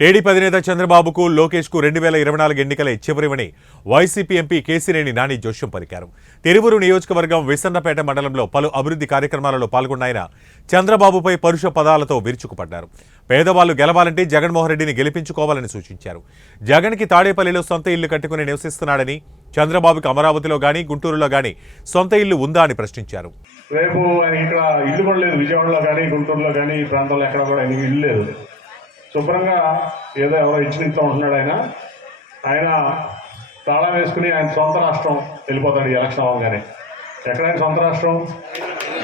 TDP అధినేత చంద్రబాబుకు లోకేష్కు 2024 ఎన్నికలే చివరివని YCP MP Kesineni Nani జోష్యం పలికారు. తిరువురు నియోజకవర్గం విసన్నపేట మండలంలో పలు అభివృద్ధి కార్యక్రమాలలో పాల్గొన్న ఆయన చంద్రబాబుపై పరుష పదాలతో విరుచుకుపడ్డారు. పేదవాళ్లు గెలవాలంటే జగన్మోహన్ రెడ్డిని గెలిపించుకోవాలని సూచించారు. జగన్కి తాడేపల్లిలో సొంత ఇల్లు కట్టుకుని నివసిస్తున్నాడని, చంద్రబాబుకి అమరావతిలో గానీ గుంటూరులో గానీ సొంత ఇల్లు ఉందా అని ప్రశ్నించారు. రేపు ఇక్కడ ఇల్లు కూడా లేదు, విజయవాడలో కానీ గుంటూరులో కానీ ఈ ప్రాంతంలో ఎక్కడ కూడా ఆయనకి ఇల్లు లేదు. శుభ్రంగా ఏదో ఎవరో ఇచ్చిన ఇంట్లో ఉంటున్నాడు. ఆయన తాళం వేసుకుని ఆయన సొంత రాష్ట్రం వెళ్ళిపోతాడు ఈ ఎలక్షన్ అవ్వగానే. ఎక్కడైనా సొంత రాష్ట్రం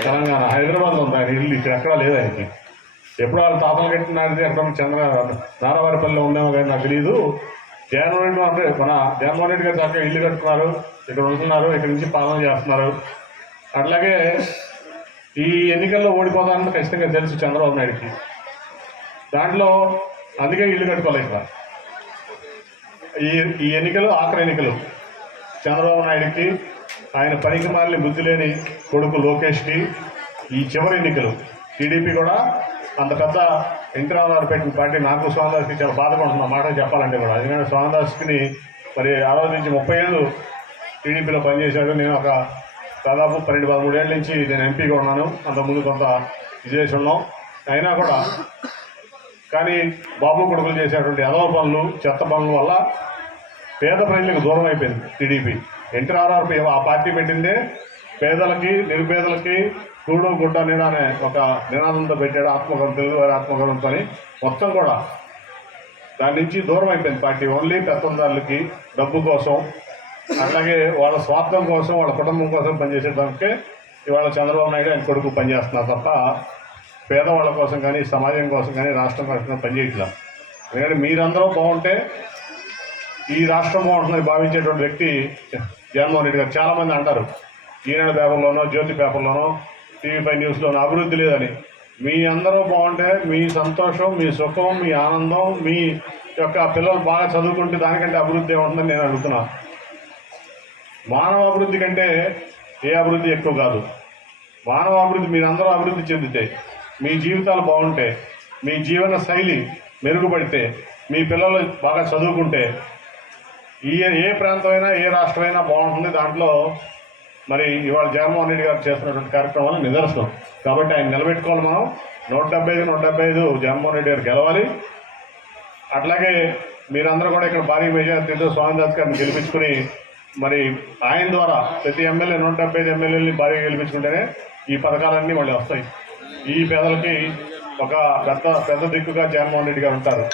తెలంగాణ, హైదరాబాద్లో ఉంది ఆయన ఇల్లు, ఇక్కడ ఎక్కడా లేదు ఆయనకి. ఎప్పుడు వాళ్ళు తాతలు కట్టినది ఎక్కడ నారావారిపల్లిలో ఉన్నామో కానీ నాకు తెలియదు. జగన్మోహన్ రెడ్డి అంటే మన జగన్మోహన్ రెడ్డి గారు చక్కగా ఇల్లు కట్టుకున్నారు, ఇక్కడ ఉంటున్నారు, ఇక్కడ నుంచి పాలన చేస్తున్నారు. అట్లాగే ఈ ఎన్నికల్లో ఓడిపోతానని ఖచ్చితంగా తెలుసు చంద్రబాబు నాయుడికి. దాంట్లో అందుకే ఇల్లు కట్టుకోవాలి. ఇక్కడ ఈ ఎన్నికలు ఆఖరి ఎన్నికలు చంద్రబాబు నాయుడికి, ఆయన పనికి మాలిన బుద్ధి లేని కొడుకు లోకేష్కి ఈ చివరి ఎన్నికలు. టీడీపీ కూడా అంత పెద్ద ఇంద్రావరావు పెట్టిన పార్టీ. నాకు స్వామిదాస్కి చాలా బాధపడుతున్న మాట చెప్పాలంటే కూడా, ఎందుకంటే స్వామిదాస్కి మరి ఆ రోజు నుంచి 30 ఏళ్ళు టీడీపీలో పనిచేశాడు. నేను ఒక దాదాపు 12-13 ఏళ్ళ నుంచి నేను ఎంపీగా ఉన్నాను. అంతకుముందు కొంత విజయేసి ఉన్నాం. అయినా కూడా కానీ బాబు కొడుకులు చేసేటువంటి ఎదవ పనులు, చెత్త పనుల వల్ల పేద ప్రజలకు దూరం అయిపోయింది టీడీపీ. ఎన్టీఆర్ఆర్ ఆ పార్టీ పెట్టిందే పేదలకి, నిరుపేదలకి కూడు గుడ్డ నీడ అనే ఒక నినాదంతో పెట్టాడు. ఆత్మగౌరవం, తెలుగువారి ఆత్మగౌరవంతో మొత్తం కూడా దాని నుంచి దూరం అయిపోయింది పార్టీ. ఓన్లీ పెత్తందారులకి డబ్బు కోసం, అట్లాగే వాళ్ళ స్వార్థం కోసం, వాళ్ళ కుటుంబం కోసం పనిచేసేదానికే ఇవాళ చంద్రబాబు నాయుడు ఆయన కొడుకు పనిచేస్తున్నారు తప్ప పేదవాళ్ళ కోసం కానీ, సమాజం కోసం కానీ, రాష్ట్రం కోసం పనిచేయట్లేదు. ఎందుకంటే మీరందరూ బాగుంటే ఈ రాష్ట్రం బాగుంటుందని భావించేటువంటి వ్యక్తి జగన్మోహన్ రెడ్డి గారు. చాలామంది అంటారు ఈనాడు పేపర్లోనో, జ్యోతి పేపర్లోనో, TV5 న్యూస్లోనో అభివృద్ధి లేదని. మీ అందరూ బాగుంటే మీ సంతోషం, మీ సుఖం, మీ ఆనందం, మీ యొక్క పిల్లలు బాగా చదువుకుంటే దానికంటే అభివృద్ధి ఏముంటుందని నేను అడుగుతున్నాను. మానవ అభివృద్ధి కంటే ఏ అభివృద్ధి ఎక్కువ కాదు. మానవ అభివృద్ధి, మీరందరూ అభివృద్ధి చెందితే, మీ జీవితాలు బాగుంటే, మీ జీవన శైలి మెరుగుపడితే, మీ పిల్లలు బాగా చదువుకుంటే ఏ ప్రాంతమైనా, ఏ రాష్ట్రమైనా బాగుంటుంది. దాంట్లో మరి ఇవాళ జగన్మోహన్ రెడ్డి గారు చేస్తున్నటువంటి కార్యక్రమాలు నిదర్శనం. కాబట్టి ఆయన నిలబెట్టుకోవాలి. మనం 175 జగన్మోహన్ రెడ్డి గారు గెలవాలి. అట్లాగే మీరందరూ కూడా ఇక్కడ భారీ మెజార్టీతో స్వామిదాస్ గారిని గెలిపించుకుని మరి ఆయన ద్వారా ప్రతి ఎమ్మెల్యే 175 ఎమ్మెల్యేలని భారీగా గెలిపించుకుంటేనే ఈ పథకాలన్నీ మళ్ళీ వస్తాయి. ఈ పేదలకి ఒక పెద్ద దిక్కుగా జగన్మోహన్ రెడ్డి గారు ఉంటారు.